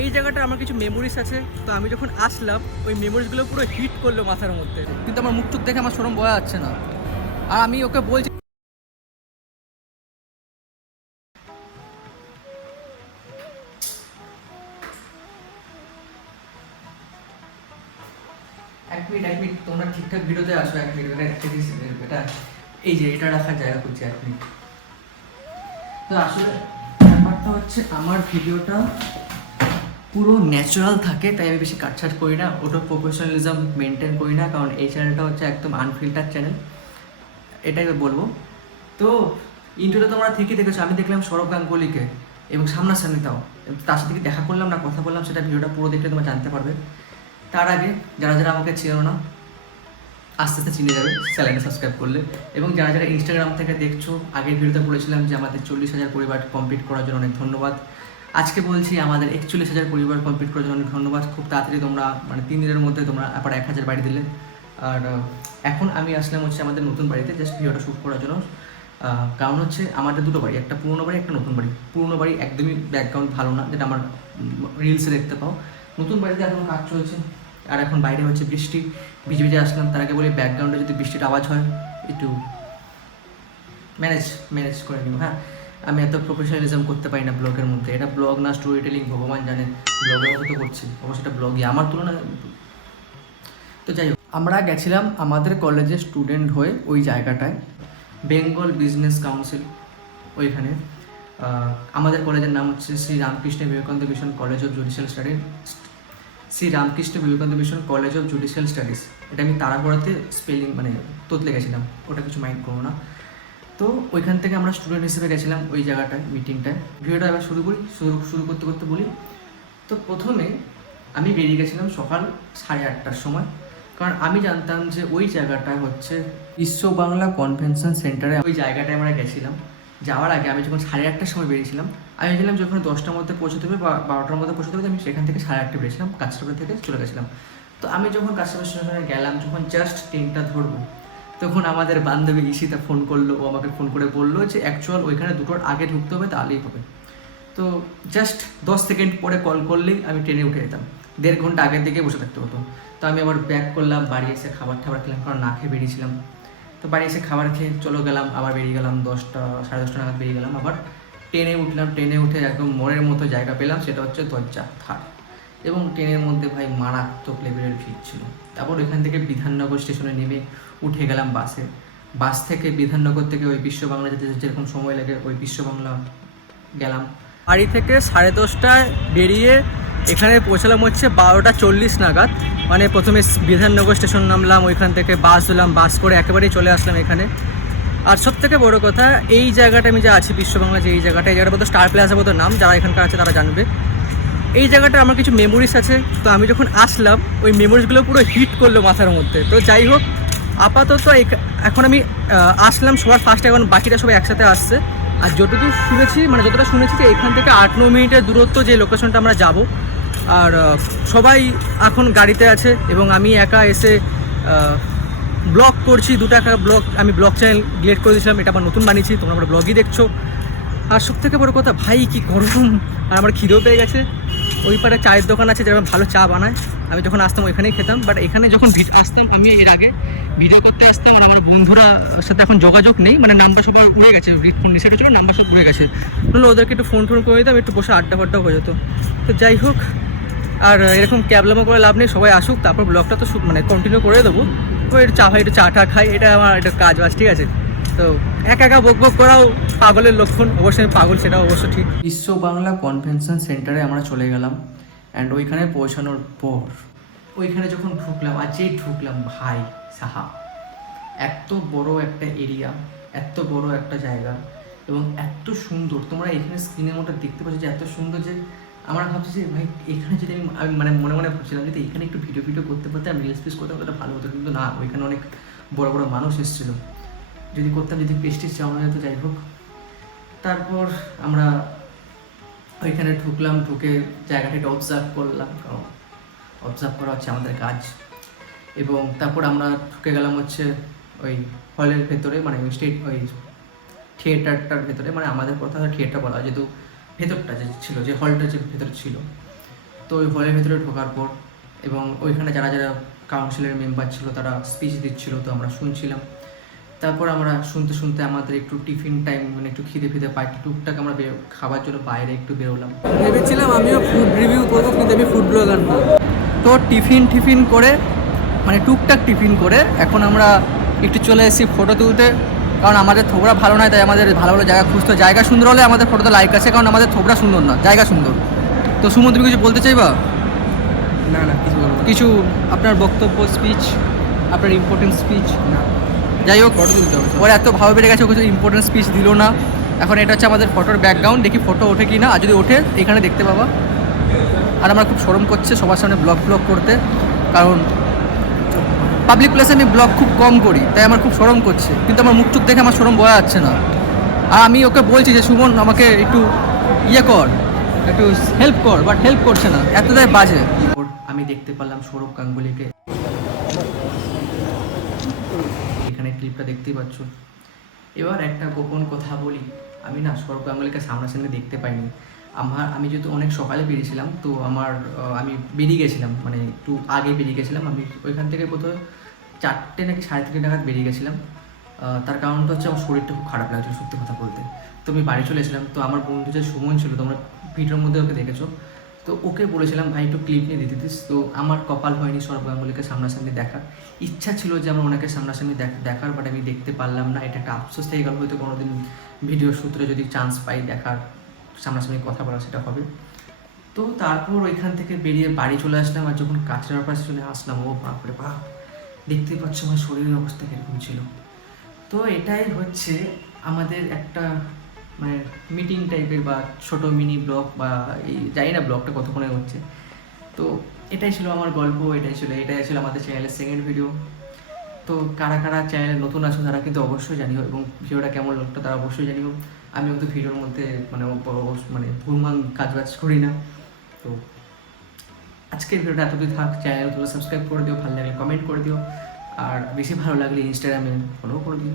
এই জায়গাটা আমার কিছু মেমোরিজ আছে। তো আমি যখন আসলাম, ওই মেমোরিজগুলো পুরো হিট করল মাথার মধ্যে। কিন্তু আমার মুখ চোখ দেখে আমার সরম বয়া যাচ্ছে না। আর আমি ওকে বলছি এক মিনিট এক মিনিট, তোমরা ঠিকঠাক ভিডিওতে আসো, এক মিনিট এটা এই যে, এটা রাখার জায়গা করছি এক মিনিট। তো আসলে ব্যাপারটা হচ্ছে, আমার ভিডিওটা পুরো ন্যাচারাল থাকে, তাই আমি বেশি কাটছাট করি না। ওটা প্রফেশনালিজম মেনটেন করি না, কারণ এই চ্যানেলটা হচ্ছে একদম আনফিল্টার চ্যানেল এটাই বলব। তো ইন্টারভিউ তোমরা ঠিকই দেখেছ। আমি দেখলাম সৌরভ গাঙ্গুলিকে এবং সামনাসামনি তাও। তার সাথে দেখা করলাম না কথা বললাম, সেটা ভিডিওটা পুরো দেখলে তোমরা জানতে পারবে। তার আগে যারা যারা আমাকে চেনো না, আস্তে আস্তে চিনে যাবে চ্যানেলটা সাবস্ক্রাইব করলে। এবং যারা যারা ইনস্টাগ্রাম থেকে দেখছ, আগের ভিডিওতে বলেছিলাম যে আমাদের চল্লিশ হাজার পরিবার কমপ্লিট করার জন্য অনেক ধন্যবাদ। আজকে বলছি আমাদের একচল্লিশ হাজার পরিবার কমপ্লিট করার জন্য ধন্যবাদ। খুব তাড়াতাড়ি তোমরা মানে তিন দিনের মধ্যে তোমরা আবার এক হাজার বাড়ি দিলে। আর এখন আমি আসলাম হচ্ছে আমাদের নতুন বাড়িতে জাস্ট ভিডিওটা শ্যুট করার জন্য। কারণ হচ্ছে আমাদের দুটো বাড়ি, একটা পুরনো বাড়ি, একটা নতুন বাড়ি। পুরনো বাড়ি একদমই ব্যাকগ্রাউন্ড ভালো না, যেটা আমার রিলসে দেখতে পাও। নতুন বাড়িতে এখন কাজ চলছে, আর এখন বাইরে হচ্ছে বৃষ্টি। ভিজে ভিজে আসলাম, তার আগে বলি ব্যাকগ্রাউন্ডে যদি বৃষ্টির আওয়াজ হয়, একটু ম্যানেজ ম্যানেজ করে নিব হ্যাঁ? আমি এত প্রফেশনালিজম করতে পারি না ব্লগের মধ্যে। এটা ব্লগ না স্টোরি টেলিং ভগবান জানেন ব্লগের মতো তো করছি। অবশ্য এটা ব্লগই আমার তুলনায় তো যাই হোক, আমরা গেছিলাম আমাদের কলেজের স্টুডেন্ট হয়ে ওই জায়গাটায় বেঙ্গল বিজনেস কাউন্সিল ওইখানে। আমাদের কলেজের নাম হচ্ছে Shri Ramakrishna Vivekananda mission college of judicial studies Shri Ramakrishna Vivekananda mission college of judicial studies এটা আমি তাড়াহুড়াতে স্পেলিং মানে তোতলে গেছিলাম। ওটা কিছু মাইন্ড করো না। তো ওইখান থেকে আমরা স্টুডেন্ট হিসেবে গেছিলাম ওই জায়গাটায় মিটিংটায় ভিডিওটা এবার শুরু করি, শুরু শুরু করতে করতে বলি। তো প্রথমে আমি বেরিয়ে গেছিলাম সকাল সাড়ে আটটার সময়। কারণ আমি জানতাম যে ওই জায়গাটা হচ্ছে বিশ্ব বাংলা কনভেনশন সেন্টারে ওই জায়গাটায় আমরা গেছিলাম। যাওয়ার আগে আমি যখন সাড়ে আটটার সময় বেরিয়েছিলাম, আমি ভেবেছিলাম যখন দশটার মধ্যে পৌঁছতে হবে বা বারোটার মধ্যে পৌঁছতে হবে, আমি সেখান থেকে সাড়ে আটটা বেরিয়েছিলাম কাজটাপা থেকে চলে গেছিলাম। তো আমি যখন কাজটাপা স্টেশনে গেলাম, যখন জাস্ট ট্রেনটা ধরবো তখন আমাদের বান্ধবী ঈশিতা ফোন করল, ও আমাকে ফোন করে বলল যে অ্যাকচুয়াল ওইখানে দুটোর আগে ঢুকতে হবে, তাহলেই হবে। তো জাস্ট দশ সেকেন্ড পরে কল করলেই আমি ট্রেনে উঠে যেতাম। দেড় ঘণ্টা আগের দিকে বসে থাকতে হতো। তো আমি আবার ব্যাক করলাম, বাড়ি এসে খাবার টাবার খেলাম, কারণ না খেয়ে বেরিয়েছিলাম। তো বাড়ি এসে খাবার খেয়ে চলো গেলাম, আবার বেরিয়ে গেলাম দশটা, সাড়ে দশটা নাগাদ বেরিয়ে গেলাম, আবার ট্রেনে উঠলাম। ট্রেনে উঠে একদম মোড়ের মতো জায়গা পেলাম, সেটা হচ্ছে দরজা, থার্ড। এবং ট্রেনের মধ্যে ভাই মারাত্মক লেভেলের ভিড় ছিল। তারপর ওইখান থেকে বিধাননগর স্টেশনে নেমে উঠে গেলাম বাসে বাস থেকে বিধাননগর থেকে ওই বিশ্ব বাংলা যেতে যেরকম সময় লাগে, ওই বিশ্ব বাংলা গেলাম। বাড়ি থেকে সাড়ে দশটায় বেরিয়ে এখানে পৌঁছালাম হচ্ছে বারোটা চল্লিশ নাগাদ। মানে প্রথমে বিধাননগর স্টেশন নামলাম, ওইখান থেকে বাস হলাম বাস করে একেবারেই চলে আসলাম এখানে। আর সব থেকে বড় কথা, এই জায়গাটা আমি যে আছি বিশ্ববাংলা যে এই জায়গাটা এই জায়গাটা মতো স্টার প্লাজার মতো নাম, যারা এখানকার আছে তারা জানবে। এই জায়গাটা আমার কিছু মেমোরিস আছে। তো আমি যখন আসলাম, ওই মেমোরিসগুলো পুরো হিট করল মাথার মধ্যে। তো যাই হোক, আপাতত এখ- এখন আমি আসলাম সবার ফার্স্টে এখন বাকিটা সবাই একসাথে আসছে। আর যতদূর শুনেছি মানে যতটা শুনেছি যে এখান থেকে আট ন মিনিটের দূরত্ব যে লোকেশনটা আমরা যাব। আর সবাই এখন গাড়িতে আছে এবং আমি একা এসে ব্লগ করছি। দু টাকা ব্লগ আমি ব্লগ চ্যানেল ক্রিয়েট করে দিয়েছিলাম। এটা আমার নতুন বানিয়েছি, তোমরা আমার ব্লগই দেখছ। আর সব থেকে বড় কথা, ভাই, কি গরম। আর আমার খিদেও পেয়ে গেছে। ওই পারে চায়ের দোকান আছে, যেরকম ভালো চা বানায়। আমি যখন আসতাম ওইখানেই খেতাম। বাট এখানে যখন আসতাম, আমি এর আগে ভিডিও করতে আসতাম আর আমার বন্ধুরা সাথে এখন যোগাযোগ নেই। মানে নাম্বার সবার উড়ে গেছে ফোন রিসেট ছিল নাম্বার সব উড়ে গেছে। নাহলে ওদেরকে একটু ফোন টোন করে দিতাম, একটু বসে আড্ডা ফাড্ডা হয়ে যেত। তো যাই হোক, আর এরকম ক্যাবলামো করে লাভ নেই, সবাই আসুক, তারপর ব্লগটা তো মানে কন্টিনিউ করে দেবো। তো একটু চা ভাই একটু চা টা খাই, এটা আমার একটা কাজ বাজ, ঠিক আছে? তো একা একা বক বক করাও পাগলের লক্ষণ। অবশ্যই পাগল, সেটাও অবশ্য ঠিক। বিশ্ব বাংলা কনভেনশন সেন্টারে আমরা চলে গেলাম অ্যান্ড ওইখানে পৌঁছানোর পর, ওইখানে যখন ঢুকলাম, আর যেই ঢুকলাম, ভাই সাহা, এত বড় একটা এরিয়া এত বড় একটা জায়গা, এবং এত সুন্দর। তোমরা এখানে স্ক্রিনের মধ্যে দেখতে পাচ্ছ যে এত সুন্দর যে আমরা ভাবছি যে, ভাই, এখানে যদি আমি আমি মানে মনে মনে ভাবছিলাম যে, এখানে একটু ভিডিও ভিডিও করতে পারতাম রিলস পিস করতে পারতাম ভালো হতো। কিন্তু না, ওইখানে অনেক বড় বড় মানুষ এসেছিল। যদি করতাম, যদি পেস্টিস চাওয়ানো যেত, যাই হোক। তারপর আমরা ওইখানে ঢুকলাম, ঢুকে জায়গাটা অবজার্ভ করলাম। অবজার্ভ করা হচ্ছে আমাদের কাজ। এবং তারপর আমরা ঢুকে গেলাম হচ্ছে ওই হলের ভেতরে মানে স্টেট ওই থিয়েটারটার ভেতরে। মানে আমাদের কথা থিয়েটার বলা হয়, যেহেতু ভেতরটা যে ছিল, যে হলটা যে ভেতরে ছিল। তো ওই হলের ভেতরে ঢোকার পর এবং ওইখানে যারা যারা কাউন্সিলের মেম্বার ছিল, তারা স্পিচ দিচ্ছিল, তো আমরা শুনছিলাম। তারপর আমরা শুনতে শুনতে আমাদের একটু টিফিন টাইম মানে একটু খিদে ফিদে পাই টুকটাক আমরা বের খাবার জন্য বাইরে একটু বেরোলাম। ভেবেছিলাম আমিও ফুড রিভিউ করব কিন্তু আমি ফুড ব্লগার না। তো টিফিন টিফিন করে মানে টুকটাক টিফিন করে এখন আমরা একটু চলে এসেছি ফটো তুলতে। কারণ আমাদের থোবরা ভালো নয় তাই আমাদের ভালো ভালো জায়গা খুঁজতে জায়গা সুন্দর হলে আমাদের ফটোতে লাইক আছে কারণ আমাদের থোবরা সুন্দর না জায়গা সুন্দর। তো সুমন তুমি কিছু বলতে চাইবা? না না কিছু না। কিছু আপনার বক্তব্য স্পিচ আপনার ইম্পর্টেন্ট স্পিচ না। যাই হোক ফটো তুলতে হবে ওর এত ভালো বেড়ে গেছে, কিছু ইম্পর্টেন্ট স্পিচ দিল না। এখন এটা হচ্ছে আমাদের ফটোর ব্যাকগ্রাউন্ড দেখি ফটো ওঠে কি না আর যদি ওঠে, এখানে দেখতে পাবা। আর আমার খুব শরম করছে সবার সামনে ব্লগ ফ্লগ করতে, কারণ পাবলিক প্লেসে আমি ব্লগ খুব কম করি, তাই আমার খুব শরম করছে। কিন্তু আমার মুখ চুখ দেখে আমার শরম বোঝা যাচ্ছে না। আর আমি ওকে বলছি যে, সুমন, আমাকে একটু ইয়ে কর, একটু হেল্প কর বাট হেল্প করছে না। এতটাই বাজে। আমি দেখতে পারলাম সৌরভ গাঙ্গুলিকে। এখানে ক্লিপটা দেখতেই পাচ্ছ। এবার একটা গোপন কথা বলি। আমি না সৌরভ গাঙ্গুলিকে সামনাসামনি দেখতে পাইনি। আমার, আমি যেহেতু অনেক সকালে বেরিয়েছিলাম, তো আমার আমি বেরিয়ে গেছিলাম মানে একটু আগে বেরিয়ে গেছিলাম। আমি ওইখান থেকে কোথাও চারটে নাকি সাড়ে তিনটে নাগাদ বেরিয়ে গেছিলাম। তার কারণটা হচ্ছে আমার শরীরটা খুব খারাপ লাগছিল সত্যি কথা বলতে। তো আমি বাড়ি চলে এসেছিলাম। তো আমার বন্ধু যে সুমন ছিল, তোমরা ভিডিওর মধ্যে ওকে দেখেছ তো ওকে বলেছিলাম, ভাই, একটু ক্লিপ নিয়ে দিতে দিস। তো আমার কপাল হয়নি সৌরভ গাঙ্গুলিকে সামনাসামনি দেখার ইচ্ছা ছিল যে আমার ওনাকে সামনাসামনি দেখ- দেখার বাট আমি দেখতে পারলাম না। এটা একটা আফসোস থেকে গেল, হয়তো কোনোদিন ভিডিও সূত্রে যদি চান্স পাই দেখার, সামনাসামনি কথা বলা সেটা হবে। তো তারপর ওইখান থেকে বেরিয়ে বাড়ি চলে আসলাম, আর যখন কাছের ব্যাপার চলে আসলাম, ও বাপরে বাপ, দেখতেই পাচ্ছ আমার শরীরের অবস্থা কীরকম ছিল। তো এটাই হচ্ছে আমাদের একটা মানে মিটিং টাইপের বা ছোট মিনি ব্লগ বা এই জানি না ব্লগটা কতক্ষণে হচ্ছে। তো এটাই ছিল আমার গল্প, এটাই ছিল এটাই ছিল আমাদের চ্যানেলের সেকেন্ড ভিডিও তো কারা কারা চ্যানেলে নতুন আছো তারা কিন্তু অবশ্যই জানিও এবং ভিডিওটা কেমন লাগতো তারা অবশ্যই জানিও। আমি তো ভিডিওর মধ্যে মানে মানে ভুলমান কাজ বাজ করি না। তো আজকের ভিডিওটা এতটুকু থাক। চ্যানেল সাবস্ক্রাইব করে দিও, ভালো লাগলে কমেন্ট করে দিও। আর বেশি ভালো লাগলে ইনস্টাগ্রামে ফলো করে দিও।